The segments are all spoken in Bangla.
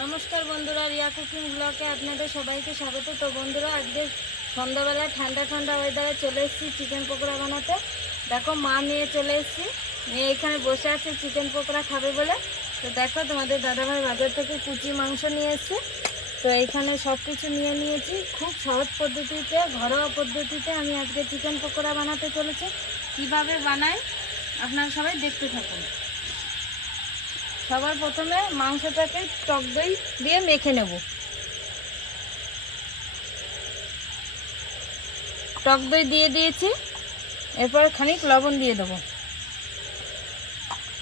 নমস্কার বন্ধুরা, রিয়া কুকিং ব্লকে আপনাদের সবাইকে স্বাগত। তো বন্ধুরা, আজকে সন্ধ্যাবেলা ঠান্ডা ঠান্ডা ওয়েদারে চলে এসেছি চিকেন পকোড়া বানাতে। দেখো, মা নিয়ে চলে এসেছি। নিয়ে এখানে বসে আছে চিকেন পকোড়া খাবে বলে। তো দেখো, তোমাদের দাদাভাই বাজার থেকে কুচি মাংস নিয়ে এসেছে। তো এখানে সব কিছু নিয়ে নিয়েছি। খুব সহজ পদ্ধতিতে, ঘরোয়া পদ্ধতিতে আমি আজকে চিকেন পকোড়া বানাতে চলেছি। কীভাবে বানাই, আপনারা সবাই দেখতে থাকুন। সবার প্রথমে মাংসটাকে টক দই দিয়ে মেখে নেব। টক দই দিয়ে দিয়েছি। এরপর খানিক লবণ দিয়ে দেবো।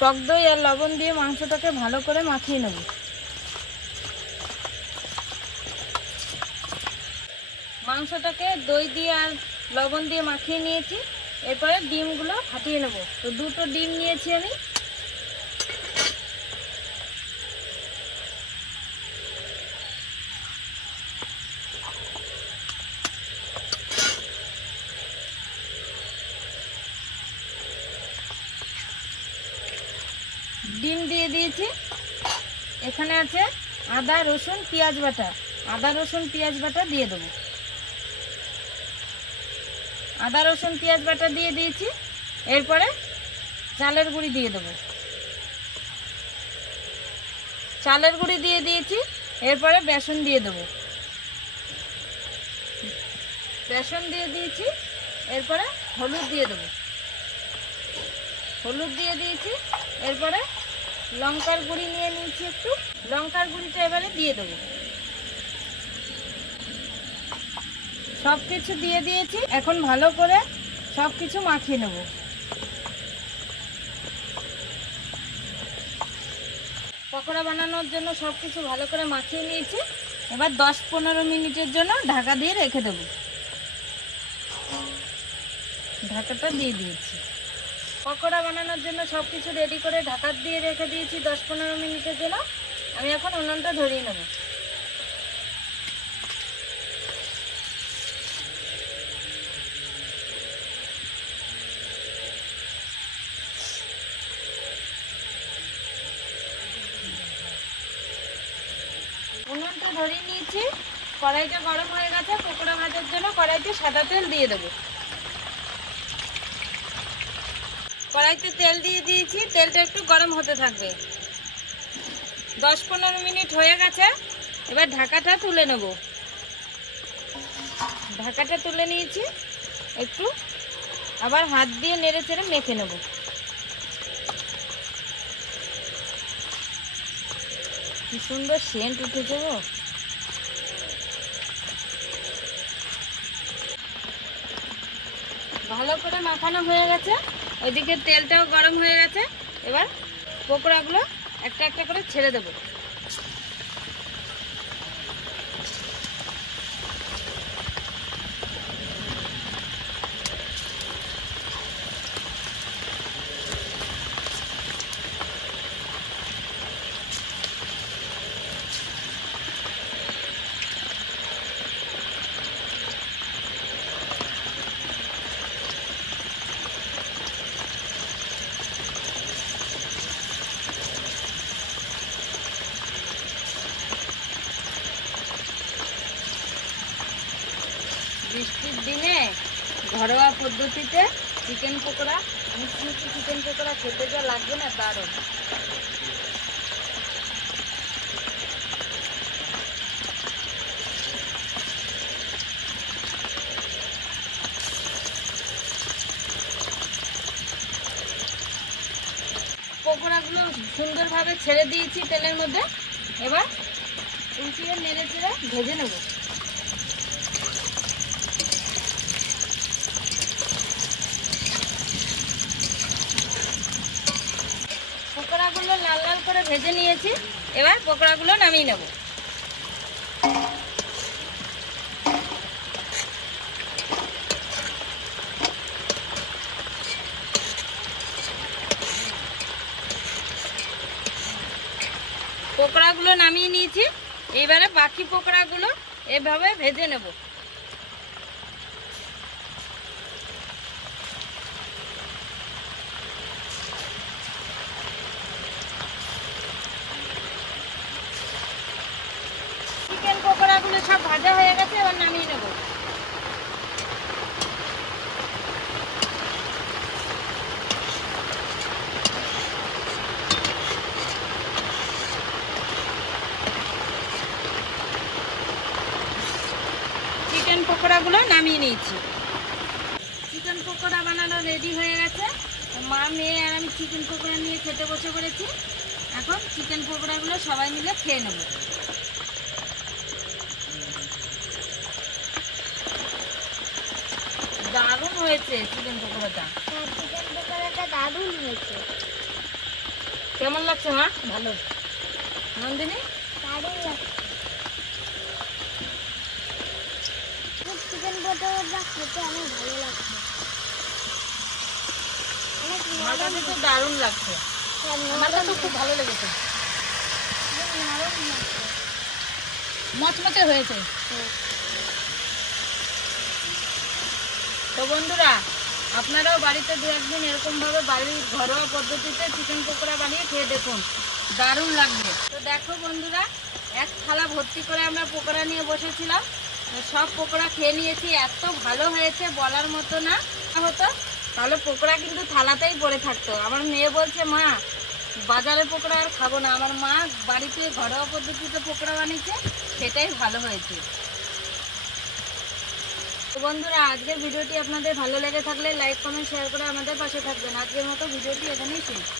টক দই আর লবণ দিয়ে মাংসটাকে ভালো করে মাখিয়ে নেব। মাংসটাকে দই দিয়ে আর লবণ দিয়ে মাখিয়ে নিয়েছি। এরপরে ডিমগুলো ফাটিয়ে নেব। তো দুটো ডিম নিয়েছি আমি। দিয়েছি। এখানে আছে আদা, রসুন, পেঁয়াজ বাটা। আদা, রসুন, পেঁয়াজ বাটা দিয়ে দেবো। আদা, রসুন, পেঁয়াজ বাটা দিয়ে দিয়েছি। এরপরে চালের গুঁড়ি দিয়ে দেবো। চালের গুঁড়ি দিয়ে দিয়েছি। এরপরে বেসন দিয়ে দেবো। বেসন দিয়ে দিয়েছি। এরপরে হলুদ দিয়ে দেবো। হলুদ দিয়ে দিয়েছি। এরপরে লঙ্কার গুঁড়ি নিয়ে নিয়েছি একটু। লঙ্কার গুঁড়িটা এবারে দিয়ে দেবো। সব কিছু দিয়ে দিয়েছি। এখন ভালো করে সব কিছু মাখিয়ে নেব। পকোড়া বানানোর জন্য সব কিছু ভালো করে মাখিয়ে নিয়েছি। এবার দশ পনেরো মিনিটের জন্য ঢাকা দিয়ে রেখে দেবো। ঢাকাটা দিয়ে দিয়েছি। পকোড়া বানানোর জন্য সব কিছু রেডি করে ঢাকা দিয়ে রেখে দিয়েছি দশ পনেরো মিনিটের জন্য। আমি এখন উনুনটা ধরিয়ে নেব। উনুনটা ধরিয়ে নিয়েছি। কড়াইটা গরম হয়ে গেছে, পকোড়া ভাজার জন্য কড়াইতে সাদা তেল দিয়ে দেবো। কড়াইতে তেল দিয়ে দিয়েছি, তেলটা একটু গরম হতে থাকবে। দশ পনেরো মিনিট হয়ে গেছে, এবার ঢাকাটা তুলে নেব। ঢাকাটা তুলে নিয়েছি, একটু আবার হাত দিয়ে নেড়ে চেড়ে মেখে নেব। কি সুন্দর সেন্ট উঠেছে গো। ভালো করে মাখানো হয়ে গেছে। ওইদিকে তেলটাও গরম হয়ে গেছে। এবার পকোড়াগুলো একটা একটা করে ছেড়ে দেবো। বৃষ্টির দিনে ঘরোয়া পদ্ধতিতে চিকেন পকোড়া মিষ্টি মিষ্টি চিকেন পকোড়া খেতে যা লাগবে না, দারুণ। পকোড়াগুলো সুন্দরভাবে ছেড়ে দিয়েছি তেলের মধ্যে। এবার উল্টিয়ে নেড়ে চেড়ে ভেজে নেব। পকোড়াগুলো লাল লাল করে ভেজে নিয়েছি। এবার পকোড়াগুলো নামিয়ে নেব। পকোড়াগুলো নামিয়ে নিয়েছি। এবারে বাকি পকোড়াগুলো এভাবে ভেজে নেব। পকোড়াগুলো সব ভাজা হয়ে গেছে, এবার নামিয়ে নেব। চিকেন পকোড়াগুলো নামিয়ে নিয়েছি। চিকেন পকোড়া বানানো রেডি হয়ে গেছে। মা, মেয়ে আর আমি চিকেন পকোড়া নিয়ে খেতে বসে পড়েছি। এখন চিকেন পকোড়াগুলো সবাই মিলে খেয়ে নেব। দারুণ হয়েছে চিকেন পকোড়াটা। চিকেন পকোড়াটা দারুণ হয়েছে। কেমন লাগছে মা? ভালো। নন্দিনী? দারুণ লাগছে। চিকেন পকোড়াটা খেতে অনেক ভালো লাগছে। আমার কাছে তো দারুণ লাগছে। আমার কাছে খুব ভালো লেগেছে। মচমচে হয়েছে। তো বন্ধুরা, আপনারাও বাড়িতে দু একদিন এরকমভাবে বাড়ির ঘরোয়া পদ্ধতিতে চিকেন পকোড়া বানিয়ে খেয়ে দেখুন। দারুণ লাগবে। তো দেখো বন্ধুরা, এক থালা ভর্তি করে আমরা পকোড়া নিয়ে বসেছিলাম। সব পকোড়া খেয়ে নিয়েছি, এত ভালো হয়েছে বলার মতো না। হতো, তাহলে পকোড়া কিন্তু থালাতেই পড়ে থাকতো। আমার মেয়ে বলছে, মা বাজারের পকোড়া আর খাব না। আমার মা বাড়িতে ঘরোয়া পদ্ধতিতে পকোড়া বানিয়েছে, সেটাই ভালো হয়েছে। বন্ধুরা, আজকের ভিডিওটি আপনাদের ভালো লেগে থাকলে লাইক কমেন্ট শেয়ার করে আমাদের পাশে থাকবেন। আজকের মতো ভিডিওটি এখানেই শেষ।